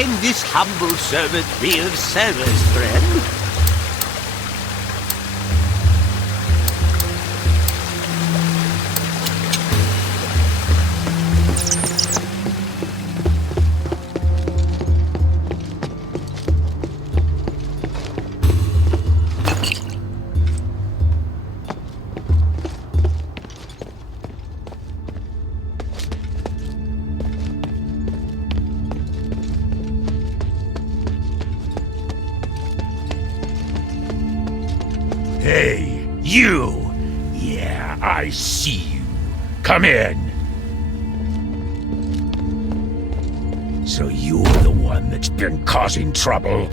can this humble servant be of service, friend? Hey, you! Yeah, I see you. Come in. So you're the one that's been causing trouble?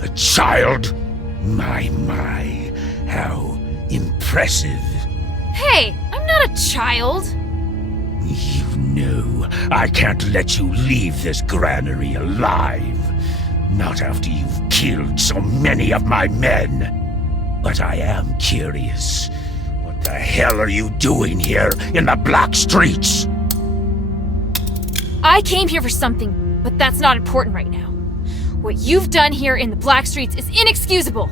A child? My, how impressive. Hey, I'm not a child. You know, I can't let you leave this granary alive. Not after you've killed so many of my men. But I am curious. What the hell are you doing here in the black streets? I came here for something, but that's not important right now. What you've done here in the black streets is inexcusable.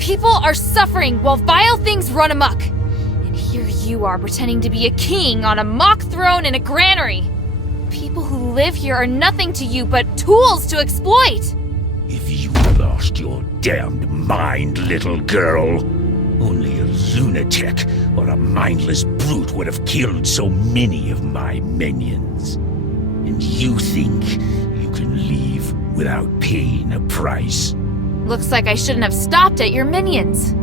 People are suffering while vile things run amok. And here you are pretending to be a king on a mock throne in a granary. People who live here are nothing to you but tools to exploit. If you lost your damned mind, little girl, only a lunatic or a mindless brute would have killed so many of my minions. And you think you can leave without paying a price? Looks like I shouldn't have stopped at your minions.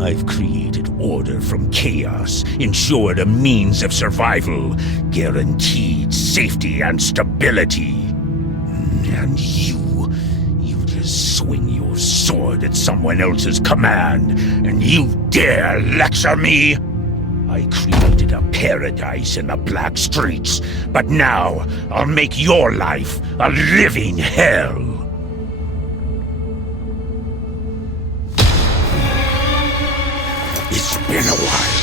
I've created order from chaos, ensured a means of survival, guaranteed safety and stability. And you just swing your sword at someone else's command, and you dare lecture me? I created a paradise in the black streets, but now I'll make your life a living hell. It's been a while.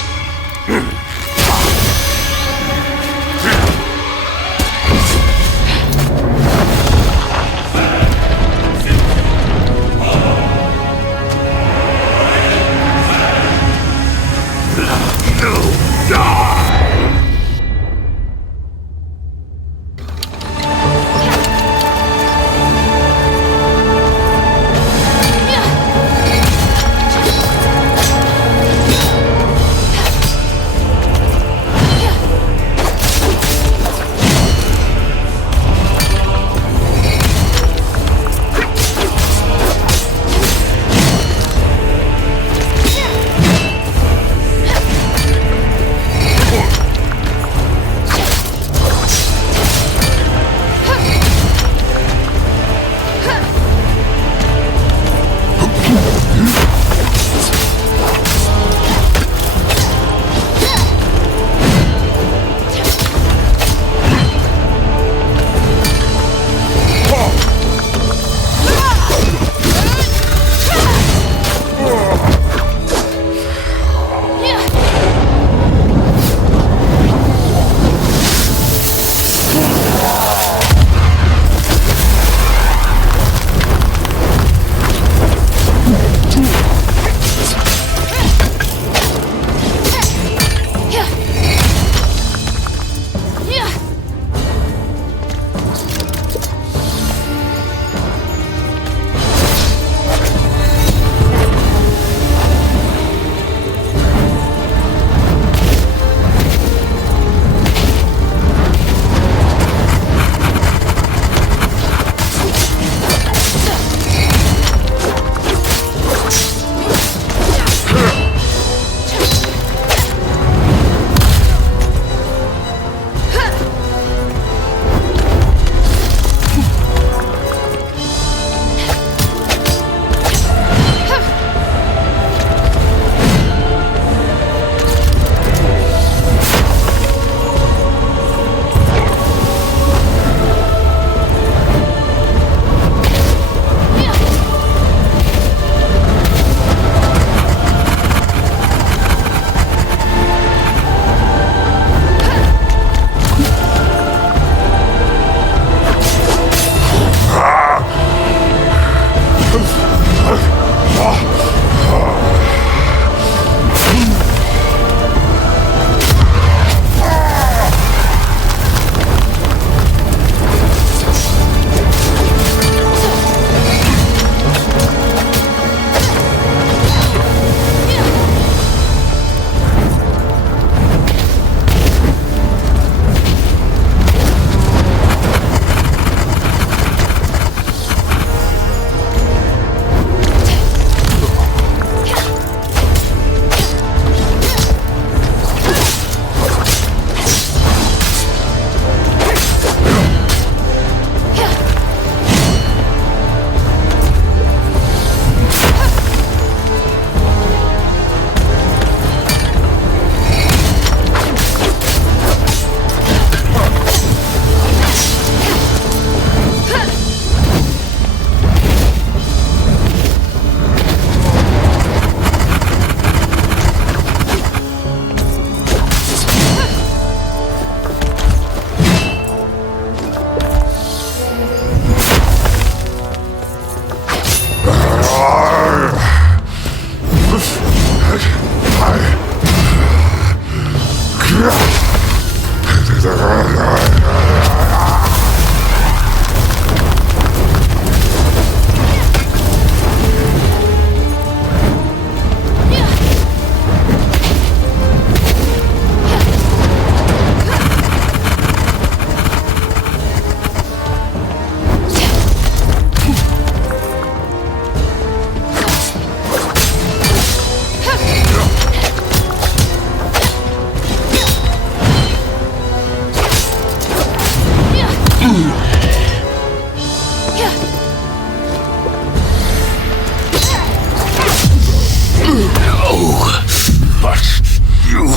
You...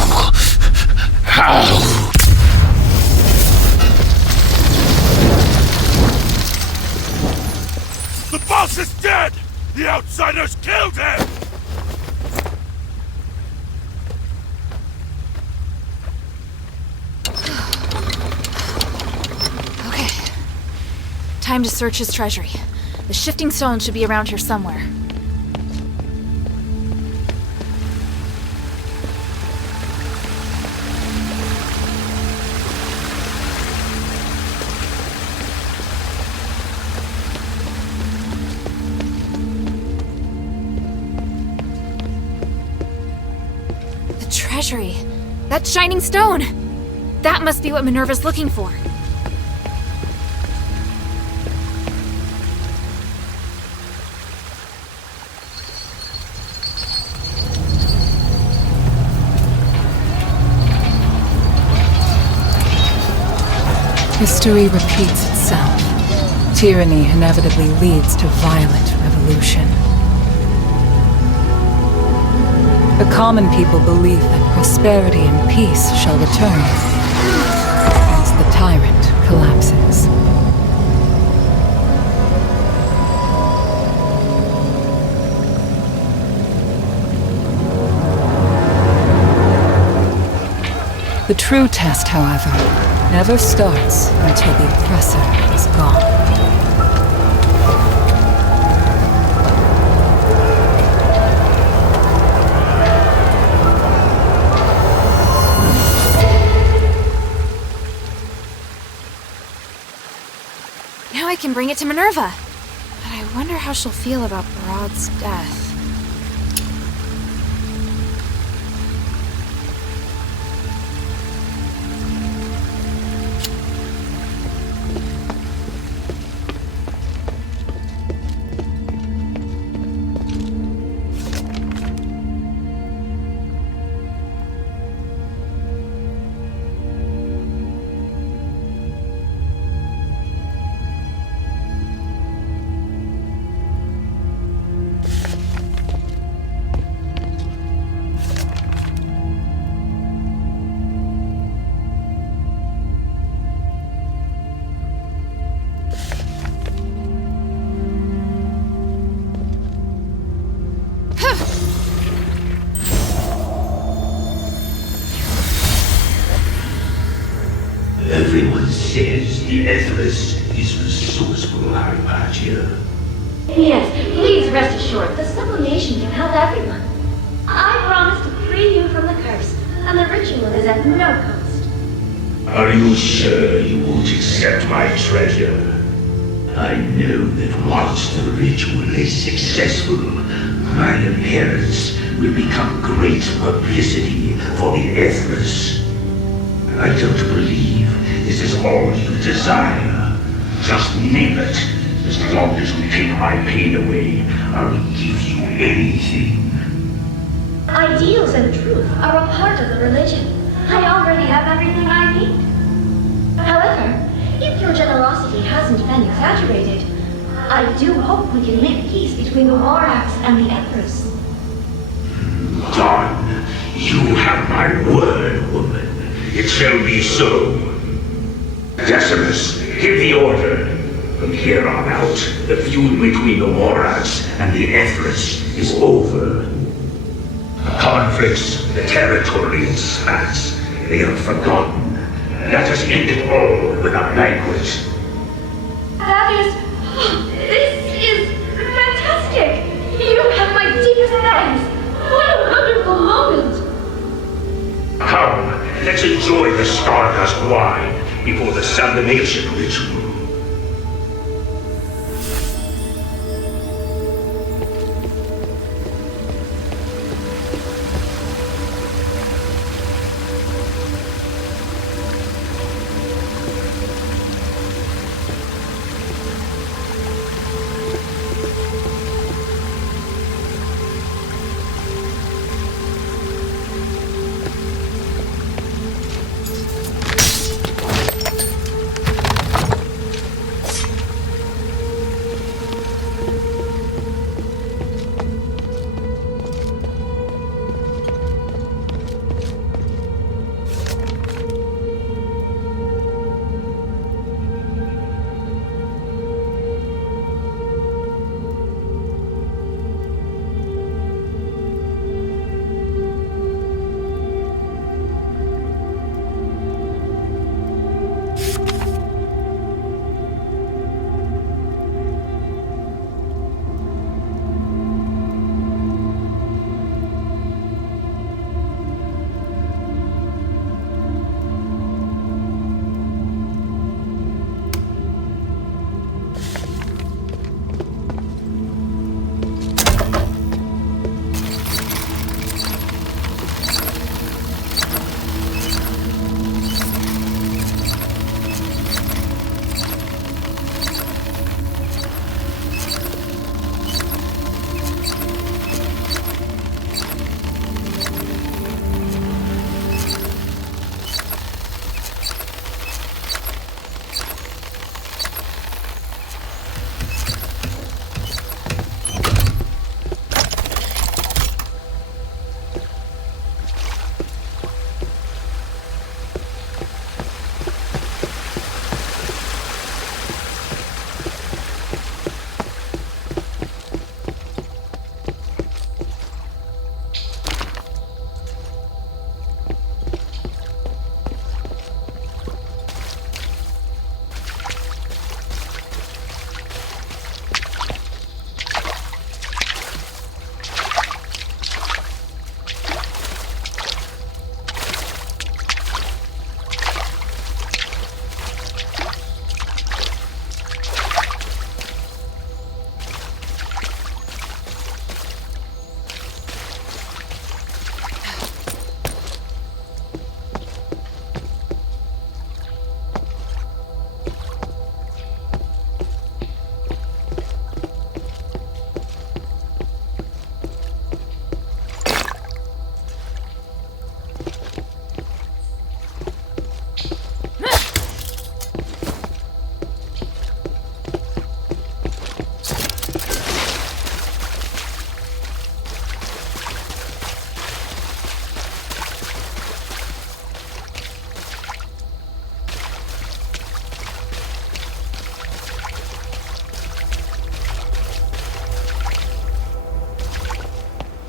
How? The boss is dead! The outsiders killed him! Okay. Time to search his treasury. The shifting stone should be around here somewhere. Treasury. That shining stone! That must be what Minerva's looking for. History repeats itself. Tyranny inevitably leads to violent revolution. The common people believe that prosperity and peace shall return as the tyrant collapses. The true test, however, never starts until the oppressor is gone. Now I can bring it to Minerva. But I wonder how she'll feel about Baraad's death. Everyone says the Aterigos is resourceful, Hypatia. Yes, please rest assured, the sublimation can help everyone. I promise to free you from the curse, and the ritual is at no cost. Are you sure you won't accept my treasure? I know that once the ritual is successful, my appearance will become great publicity for the Aterigos. I don't believe this is all you desire. Just name it. As long as you take my pain away, I will give you anything. Ideals and truth are a part of the religion. I already have everything I need. However, if your generosity hasn't been exaggerated, I do hope we can make peace between the Warracks and the Empress. Done. You have my word, woman. It shall be so. Decimus, give the order. From here on out, the feud between the Warracks and the Aterigos is over. The conflicts, the territorial spats, they are forgotten. Let us end it all with a banquet. This is fantastic! You have my deepest thanks! What a wonderful moment! Come, let's enjoy the Stardust wine before the sublimation ritual.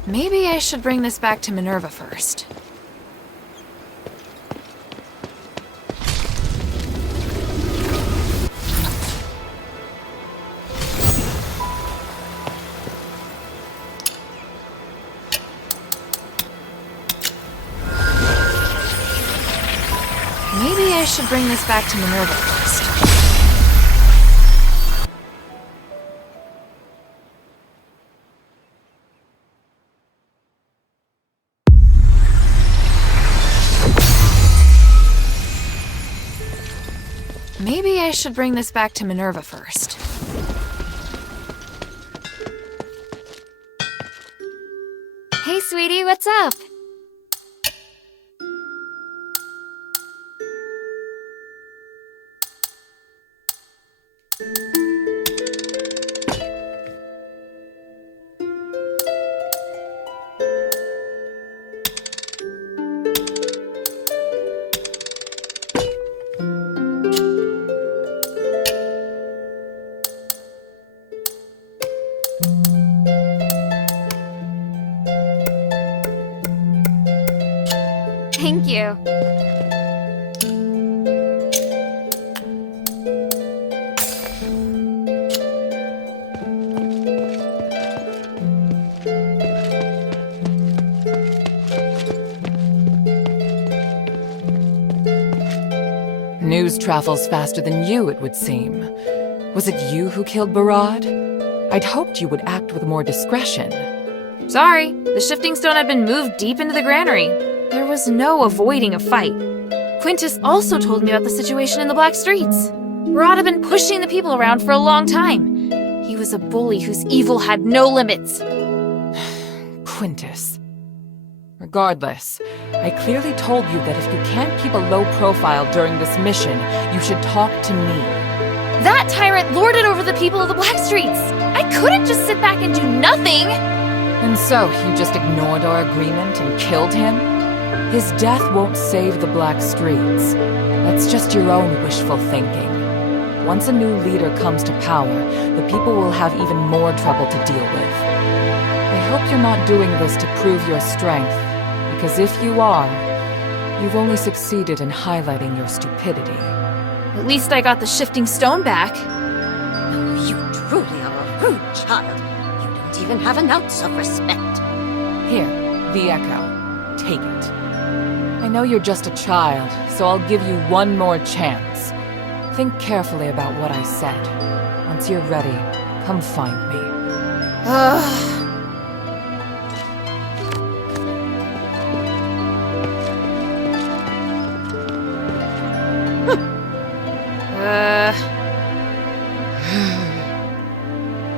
Maybe I should bring this back to Minerva first. Maybe I should bring this back to Minerva first. Maybe I should bring this back to Minerva first. Hey, sweetie, what's up? Thank you. News travels faster than you, it would seem. Was it you who killed Baraad? I'd hoped you would act with more discretion. Sorry, the shifting stone had been moved deep into the granary. There was no avoiding a fight. Quintus also told me about the situation in the Black Streets. Baraad had been pushing the people around for a long time. He was a bully whose evil had no limits. Quintus. Regardless, I clearly told you that if you can't keep a low profile during this mission, you should talk to me. That tyrant lorded over the people of the Black Streets. I couldn't just sit back and do nothing. And so, you just ignored our agreement and killed him? His death won't save the Black Streets. That's just your own wishful thinking. Once a new leader comes to power, the people will have even more trouble to deal with. I hope you're not doing this to prove your strength, because if you are, you've only succeeded in highlighting your stupidity. At least I got the shifting stone back. Oh, you truly are a rude child. You don't even have an ounce of respect. Here, the Echo. Take it. I know you're just a child, so I'll give you one more chance. Think carefully about what I said. Once you're ready, come find me. Ugh.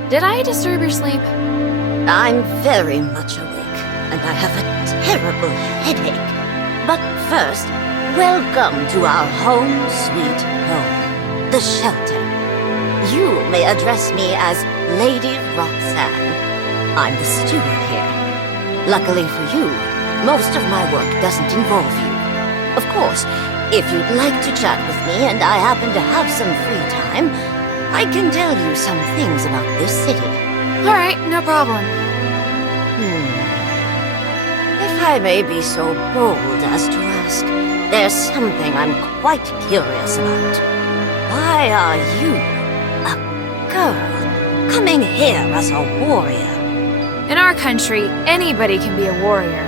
Did I disturb your sleep? I'm very much awake, and I have a terrible headache. But first, welcome to our home sweet home, the shelter. You may address me as Lady Roxanne. I'm the steward here. Luckily for you, most of my work doesn't involve you. Of course, if you'd like to chat with me and I happen to have some free time, I can tell you some things about this city. Alright, no problem. If I may be so bold as to ask, there's something I'm quite curious about. Why are you, a girl, coming here as a warrior? In our country, anybody can be a warrior.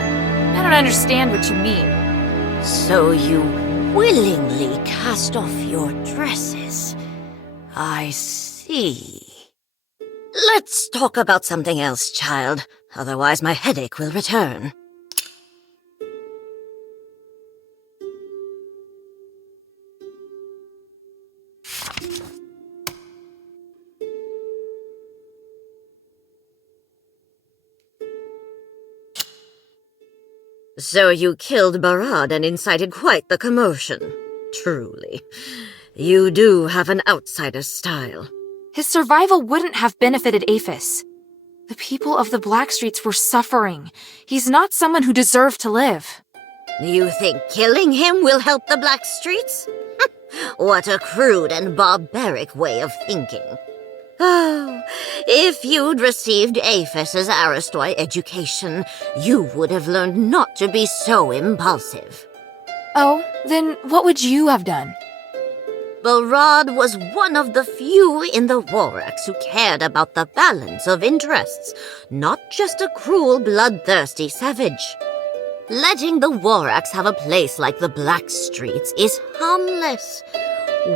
I don't understand what you mean. So you willingly cast off your dresses. I see. Let's talk about something else, child. Otherwise my headache will return. So you killed Baraad and incited quite the commotion. Truly. You do have an outsider's style. His survival wouldn't have benefited Aphis. The people of the Black Streets were suffering. He's not someone who deserved to live. You think killing him will help the Black Streets? What a crude and barbaric way of thinking. Oh, if you'd received Aphis's Aristoi education, you would have learned not to be so impulsive. Oh, then what would you have done? Baraad was one of the few in the Warax who cared about the balance of interests, not just a cruel, bloodthirsty savage. Letting the Warax have a place like the Black Streets is harmless.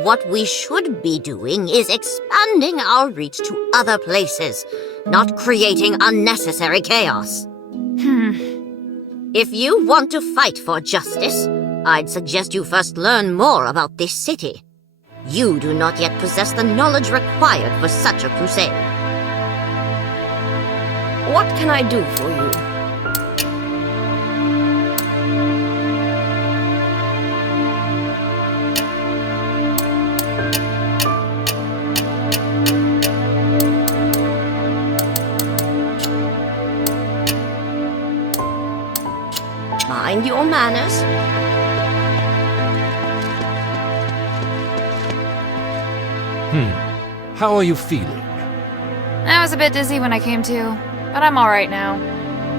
What we should be doing is expanding our reach to other places, not creating unnecessary chaos. If you want to fight for justice, I'd suggest you first learn more about this city. You do not yet possess the knowledge required for such a crusade. What can I do for you? Mind your manners. How are you feeling? I was a bit dizzy when I came to, but I'm alright now.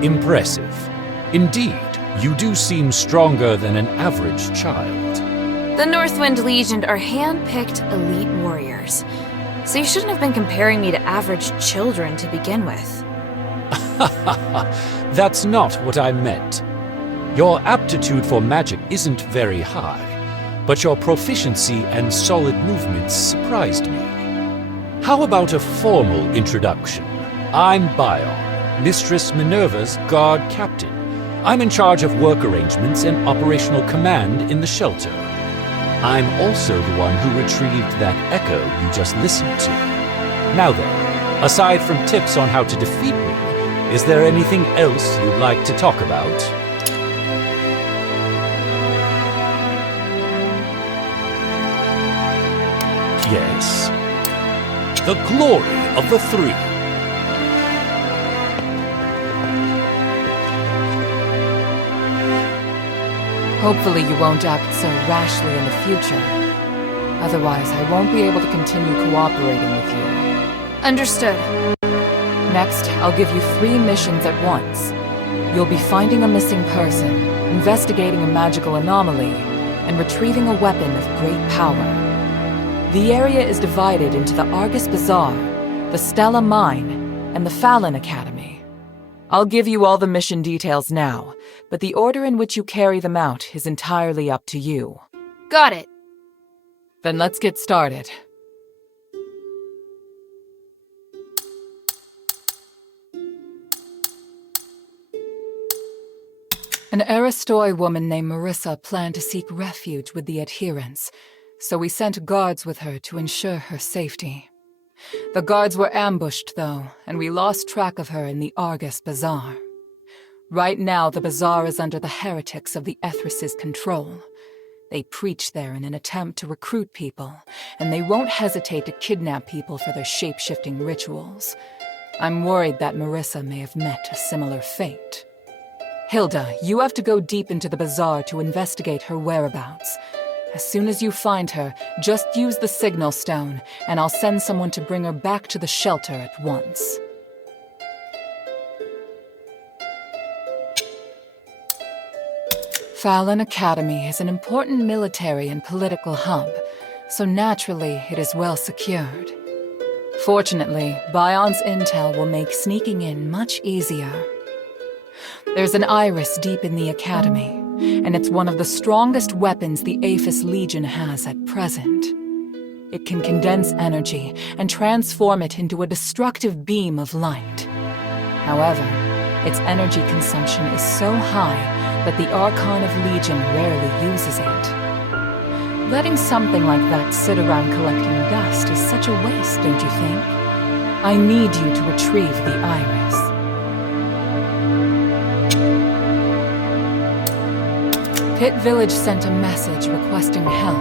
Impressive. Indeed, you do seem stronger than an average child. The Northwind Legion are hand-picked elite warriors, so you shouldn't have been comparing me to average children to begin with. That's not what I meant. Your aptitude for magic isn't very high, but your proficiency and solid movements surprised me. How about a formal introduction? I'm Bion, Mistress Minerva's guard captain. I'm in charge of work arrangements and operational command in the shelter. I'm also the one who retrieved that echo you just listened to. Now then, aside from tips on how to defeat me, is there anything else you'd like to talk about? Yes. The glory of the three. Hopefully you won't act so rashly in the future. Otherwise, I won't be able to continue cooperating with you. Understood. Next, I'll give you 3 missions at once. You'll be finding a missing person, investigating a magical anomaly, and retrieving a weapon of great power. The area is divided into the Argus Bazaar, the Stella Mine, and the Fallon Academy. I'll give you all the mission details now, but the order in which you carry them out is entirely up to you. Got it. Then let's get started. An Aristoi woman named Marissa planned to seek refuge with the adherents, so we sent guards with her to ensure her safety. The guards were ambushed, though, and we lost track of her in the Argus Bazaar. Right now, the bazaar is under the heretics of the Ethris's control. They preach there in an attempt to recruit people, and they won't hesitate to kidnap people for their shape-shifting rituals. I'm worried that Marissa may have met a similar fate. Hilda, you have to go deep into the bazaar to investigate her whereabouts. As soon as you find her, just use the signal stone, and I'll send someone to bring her back to the shelter at once. Fallon Academy is an important military and political hub, so naturally it is well secured. Fortunately, Bion's intel will make sneaking in much easier. There's an iris deep in the academy, and it's one of the strongest weapons the Aphis Legion has at present. It can condense energy and transform it into a destructive beam of light. However, its energy consumption is so high that the Archon of Legion rarely uses it. Letting something like that sit around collecting dust is such a waste, don't you think? I need you to retrieve the iris. Pit Village sent a message requesting help.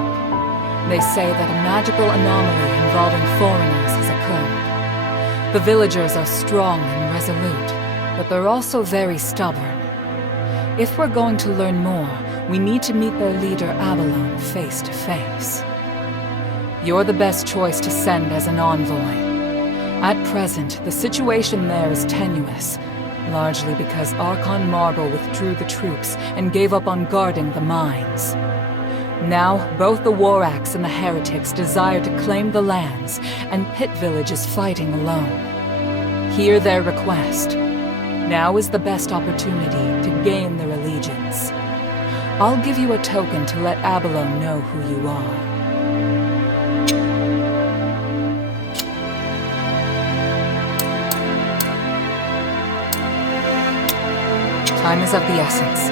They say that a magical anomaly involving foreigners has occurred. The villagers are strong and resolute, but they're also very stubborn. If we're going to learn more, we need to meet their leader Abalone face to face. You're the best choice to send as an envoy. At present, the situation there is tenuous, largely because Archon Marble withdrew the troops and gave up on guarding the mines. Now, both the War Axe and the Heretics desire to claim the lands, and Pit Village is fighting alone. Hear their request. Now is the best opportunity to gain their allegiance. I'll give you a token to let Abalone know who you are. Time is of the essence.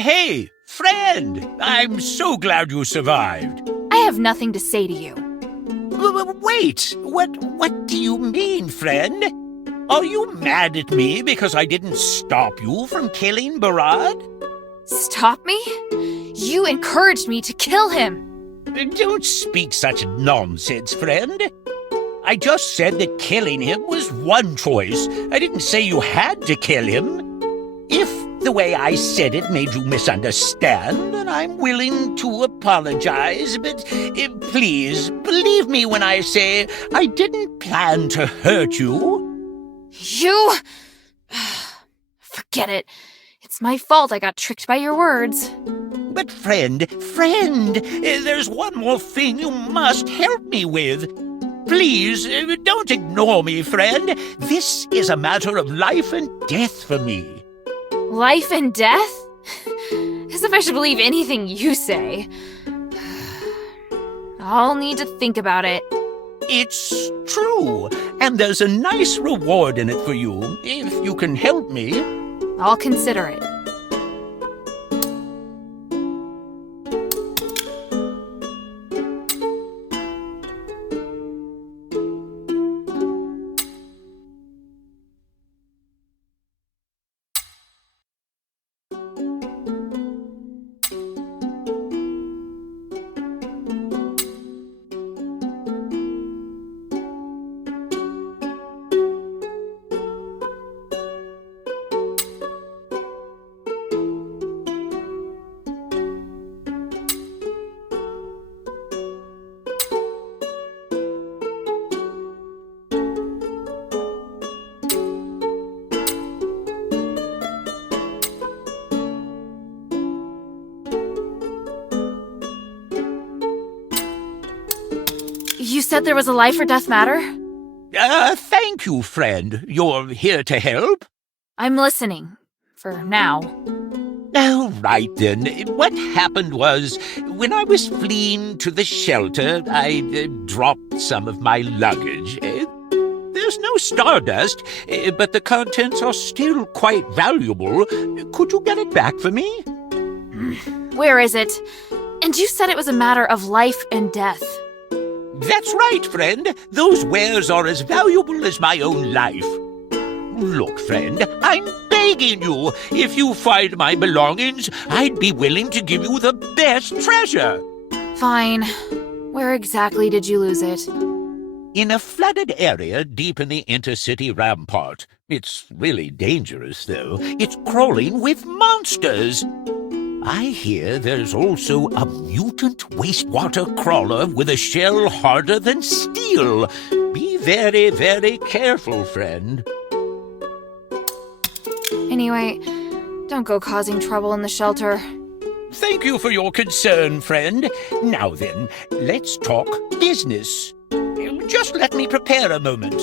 Hey, friend! I'm so glad you survived. I have nothing to say to you. Wait, what do you mean, friend? Are you mad at me because I didn't stop you from killing Baraad? Stop me? You encouraged me to kill him. Don't speak such nonsense, friend. I just said that killing him was one choice. I didn't say you had to kill him. If the way I said it made you misunderstand, then I'm willing to apologize, but please, believe me when I say I didn't plan to hurt you. You... Forget it. It's my fault I got tricked by your words. But friend, there's one more thing you must help me with. Please, don't ignore me, friend. This is a matter of life and death for me. Life and death? As if I should believe anything you say. I'll need to think about it. It's true, and there's a nice reward in it for you, if you can help me. I'll consider it. You said there was a life or death matter? Thank you, friend. You're here to help? I'm listening. For now. All right, then. What happened was, when I was fleeing to the shelter, I dropped some of my luggage. There's no stardust, but the contents are still quite valuable. Could you get it back for me? Where is it? And you said it was a matter of life and death. That's right, friend. Those wares are as valuable as my own life. Look, friend, I'm begging you. If you find my belongings, I'd be willing to give you the best treasure. Fine. Where exactly did you lose it? In a flooded area deep in the intercity rampart. It's really dangerous, though. It's crawling with monsters. I hear there's also a mutant wastewater crawler with a shell harder than steel. Be very, very careful, friend. Anyway, don't go causing trouble in the shelter. Thank you for your concern, friend. Now then, let's talk business. Just let me prepare a moment.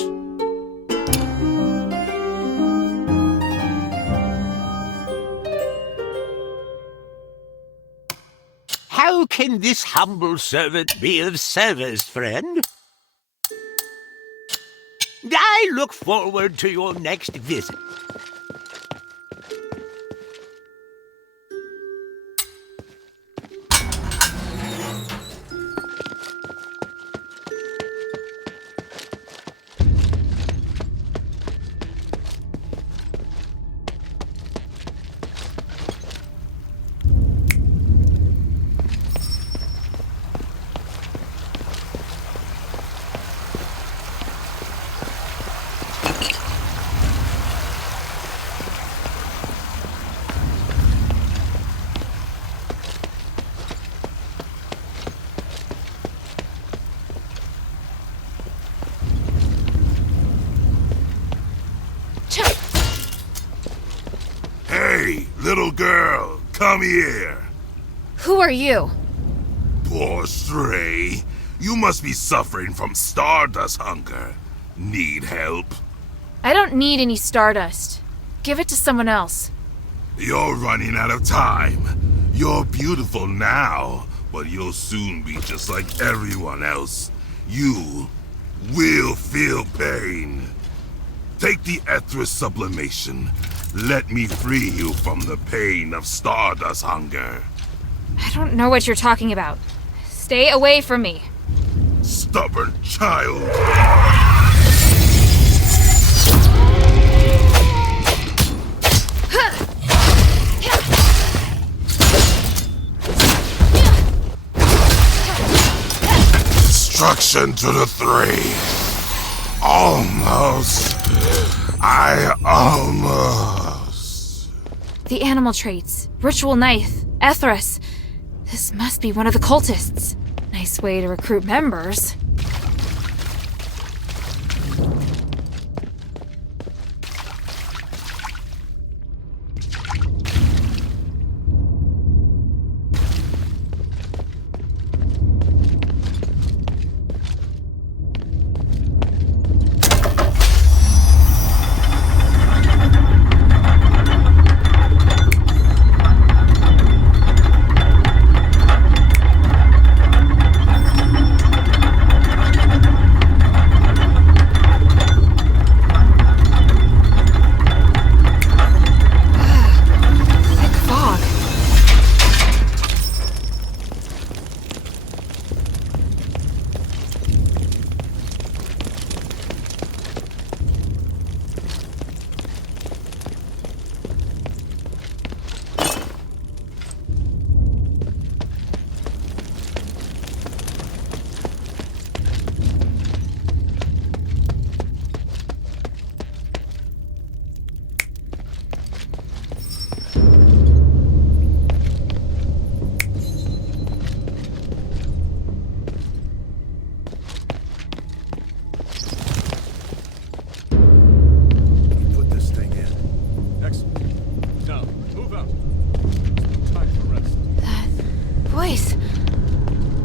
How can this humble servant be of service, friend? I look forward to your next visit. Hey, little girl, come here. Who are you? Poor stray. You must be suffering from stardust hunger. Need help? I don't need any stardust. Give it to someone else. You're running out of time. You're beautiful now, but you'll soon be just like everyone else. You will feel pain. Take the Ethris sublimation. Let me free you from the pain of stardust hunger. I don't know what you're talking about. Stay away from me. Stubborn child. Destruction to the three. Almost. Almost. The animal traits. Ritual knife. Ethris. This must be one of the cultists. Nice way to recruit members.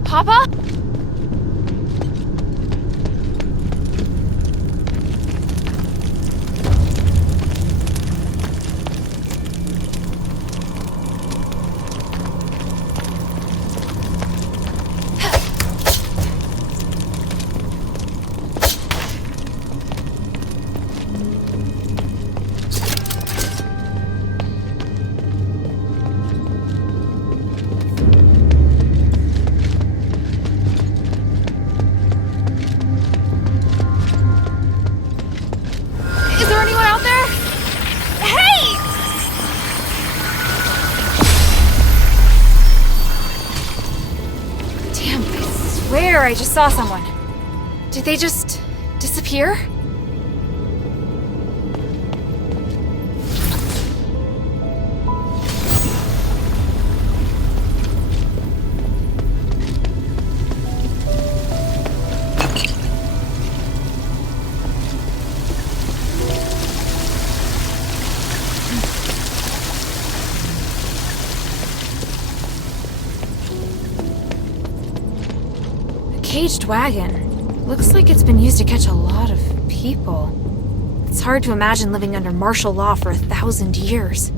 Papa? I just saw someone. Did they just disappear? caged wagon. Looks like it's been used to catch a lot of people. It's hard to imagine living under martial law for 1,000 years.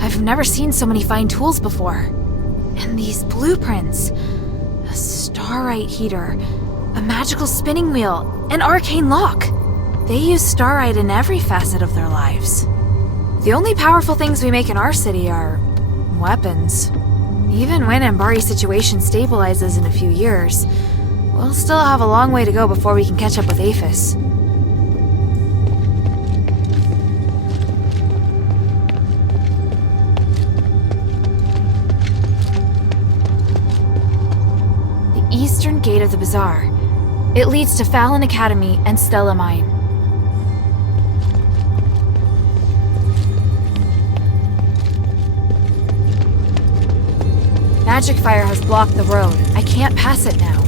I've never seen so many fine tools before. And these blueprints. A starite heater, a magical spinning wheel, an arcane lock. They use starite in every facet of their lives. The only powerful things we make in our city are weapons. Even when Ambari's situation stabilizes in a few years, we'll still have a long way to go before we can catch up with Aphis. Eastern gate of the bazaar. It leads to Fallon Academy and Stella Mine. Magic fire has blocked the road. I can't pass it now.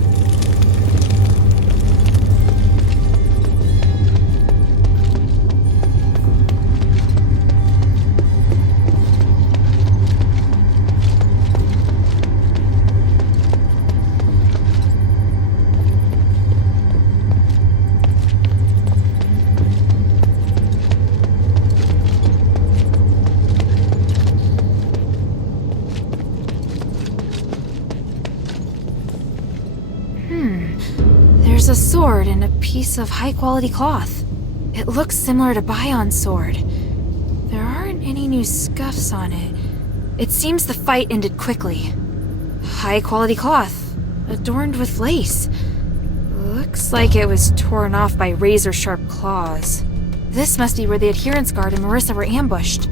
There's a sword and a piece of high-quality cloth. It looks similar to Bion's sword. There aren't any new scuffs on it. It seems the fight ended quickly. High-quality cloth, adorned with lace. Looks like it was torn off by razor-sharp claws. This must be where the adherence guard and Marissa were ambushed.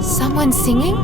Someone singing?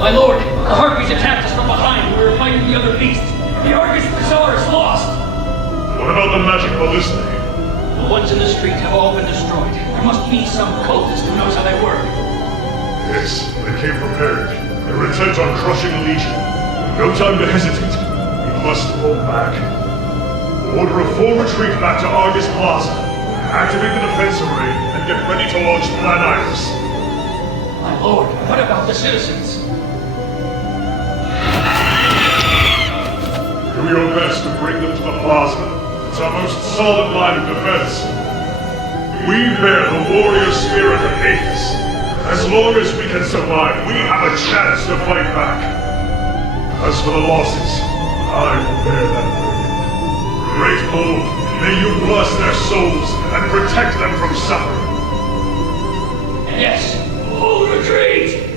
My lord, the Harpies attacked us from behind. We were fighting the other beasts. The Argus Bazaar is lost. What about the magic ballista? The ones in the street have all been destroyed. There must be some cultist who knows how they work. Yes, they came prepared. They were intent on crushing the Legion. No time to hesitate. We must fall back. Order a full retreat back to Argus Plaza. Activate the defense array and get ready to launch Plan Iris. My lord, what about the citizens? Do your best to bring them to the plaza. It's our most solid line of defense. We bear the warrior spirit of Athos. As long as we can survive, we have a chance to fight back. As for the losses, I will bear that burden. Great Lord, may you bless their souls and protect them from suffering. Yes, full retreat!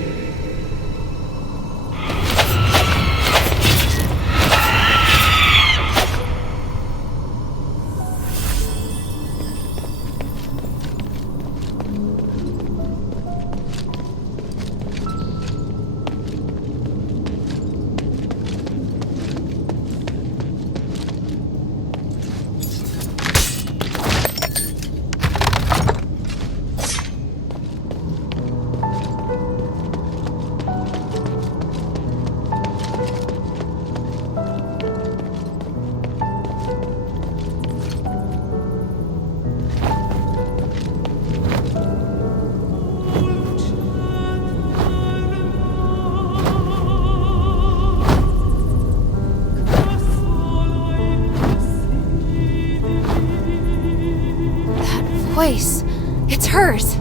Voice. It's hers.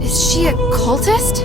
Is she a cultist?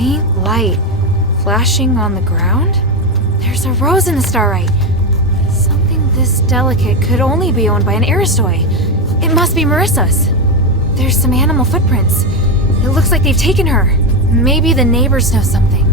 faint light flashing on the ground? There's a rose in the starlight. Something this delicate could only be owned by an Aristoi. It must be Marissa's. There's some animal footprints. It looks like they've taken her. Maybe the neighbors know something.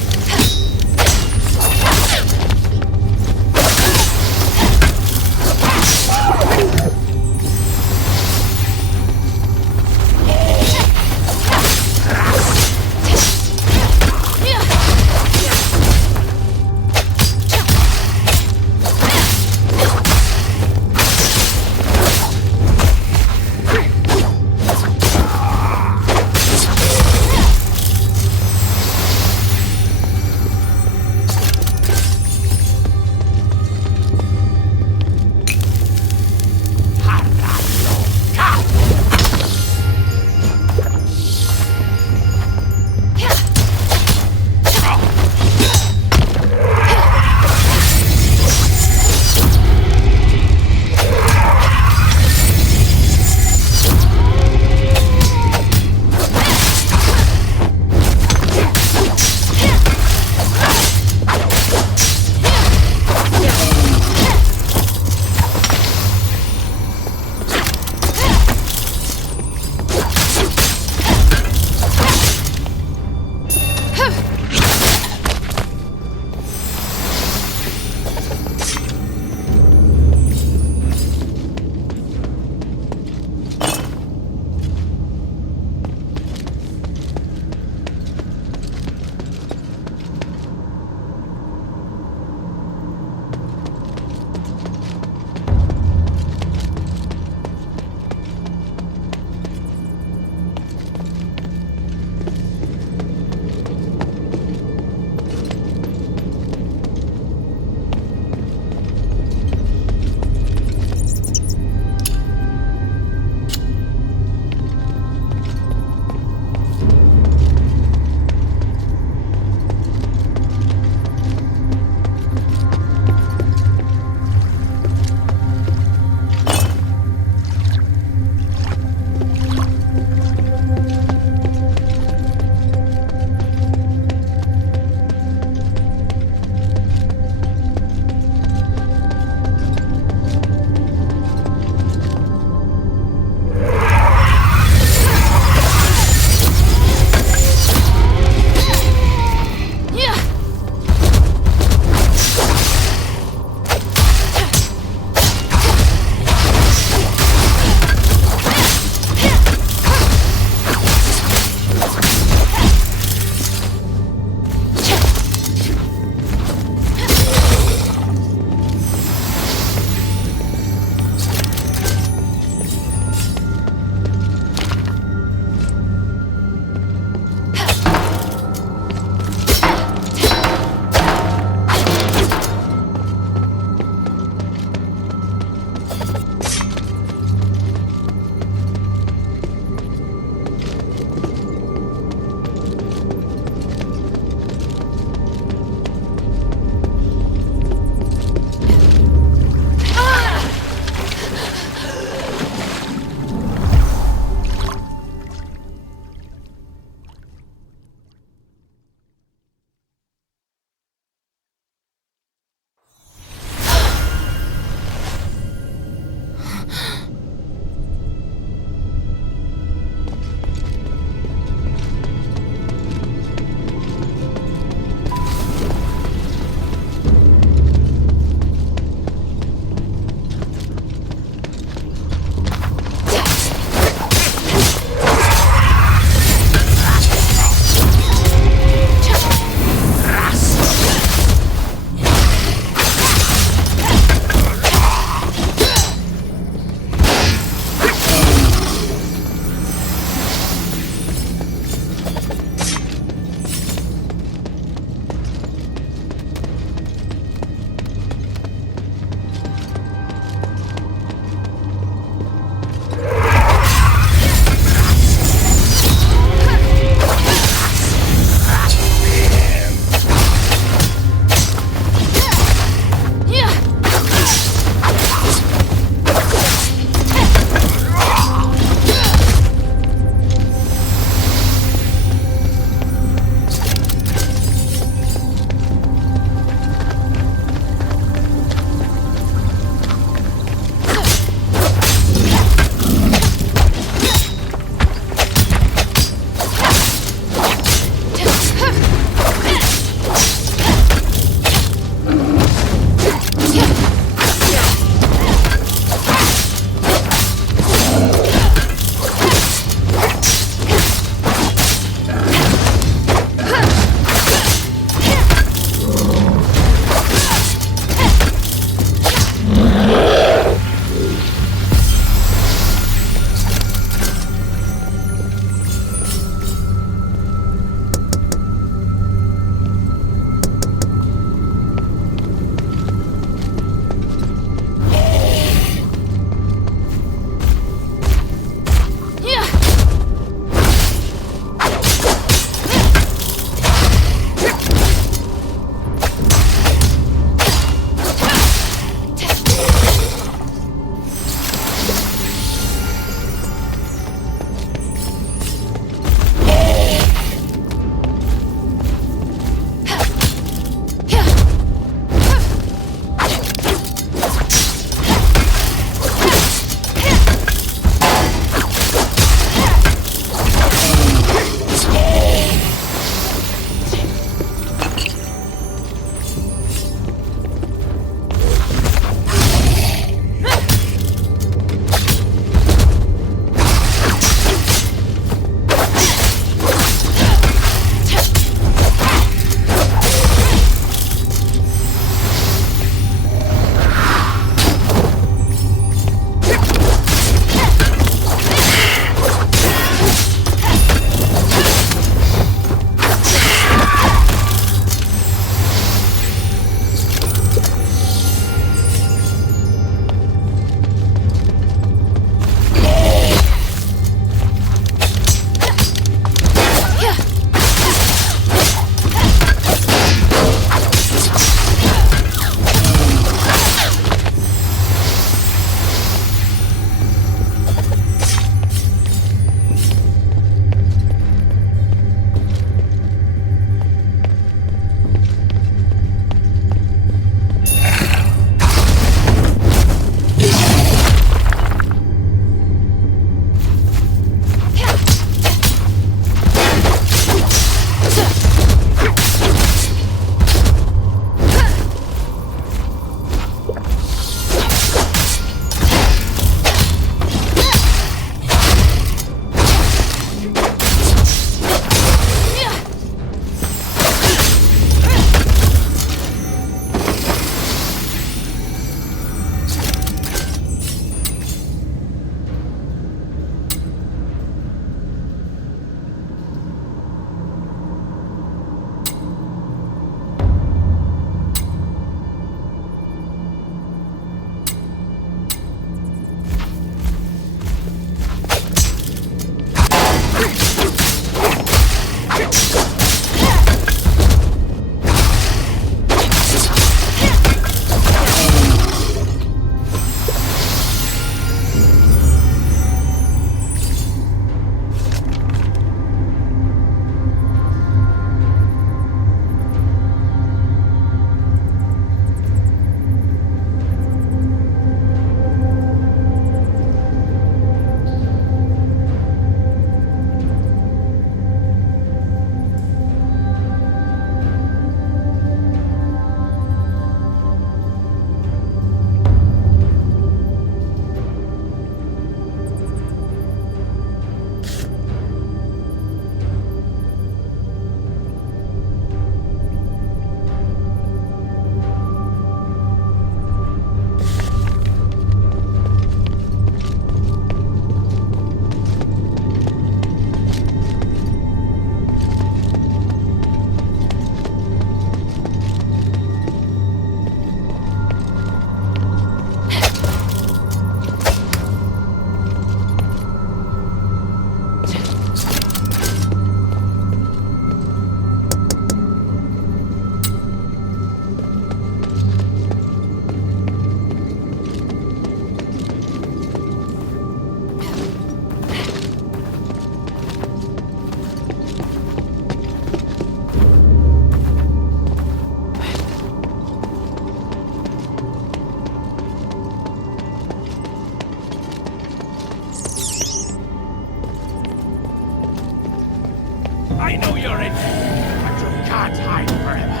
courage, but you can't hide forever.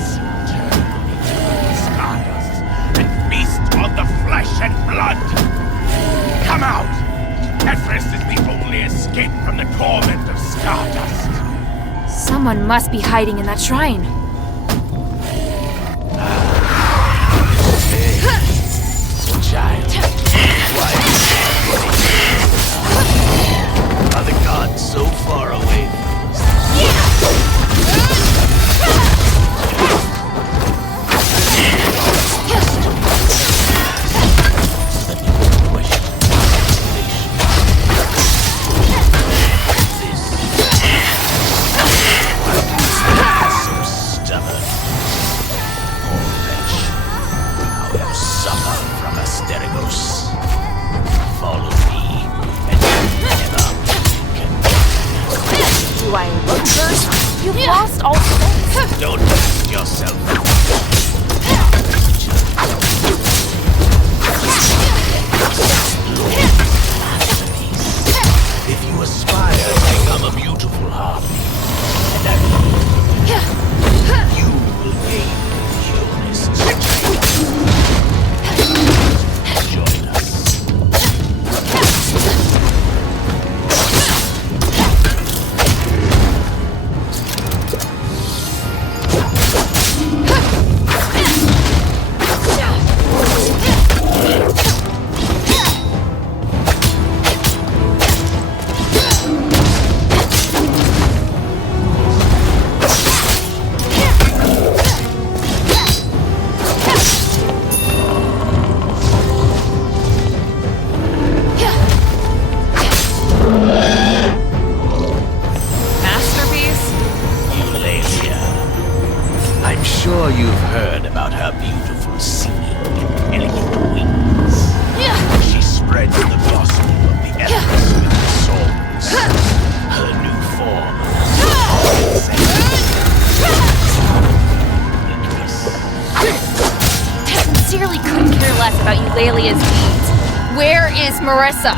Soon turn on each other's stardust and feast on the flesh and blood. Come out! Ephraim is the only escape from the torment of Stardust. Someone must be hiding in that shrine. Child, why are the gods so far away from us? Aterigos. Follow me, and you never can. Do I look good? You've lost all sense. Don't trust yourself. If you aspire to become a beautiful harmony, and you will gain pureness. Join us. Sure you've heard about her beautiful singing and elegant wings. She spreads the gospel of the Aterigos with her songs. Her new form. I sincerely couldn't care less about Eulalia's deeds. Where is Marissa?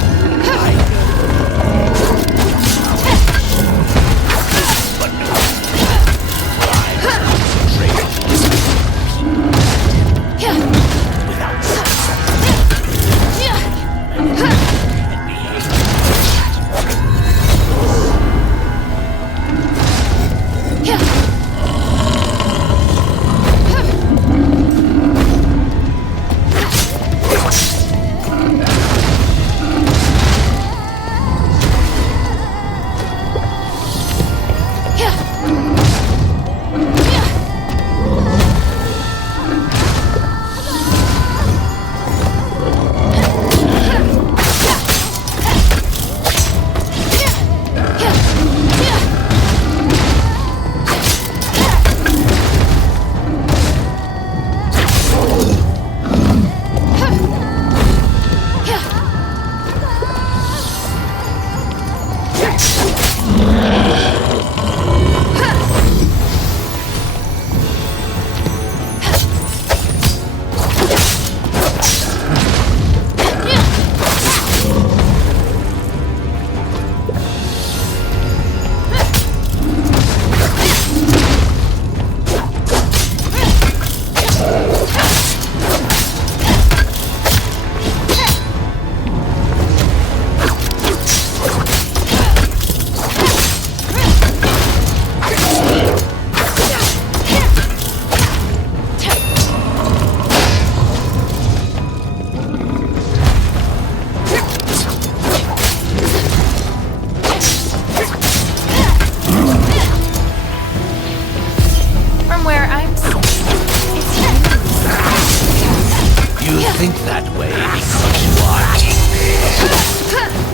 Think that way because you are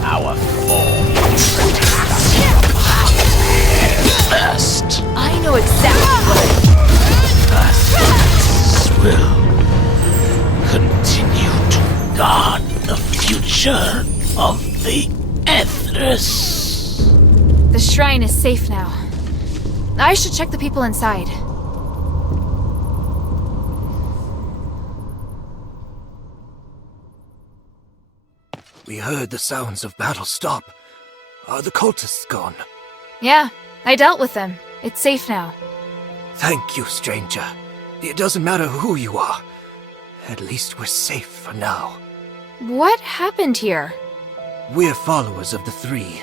our form first. I know exactly what Us will continue to guard the future of the Aterigos. The shrine is safe now. I should check the people inside. We heard the sounds of battle stop. Are the cultists gone? Yeah, I dealt with them. It's safe now. Thank you, stranger. It doesn't matter who you are. At least we're safe for now. What happened here? We're followers of the Three.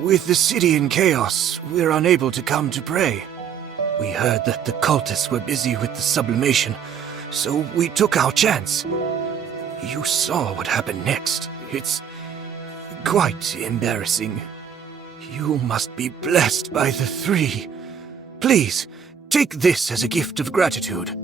With the city in chaos, we're unable to come to pray. We heard that the cultists were busy with the sublimation, so we took our chance. You saw what happened next. It's quite embarrassing. You must be blessed by the Three. Please, take this as a gift of gratitude.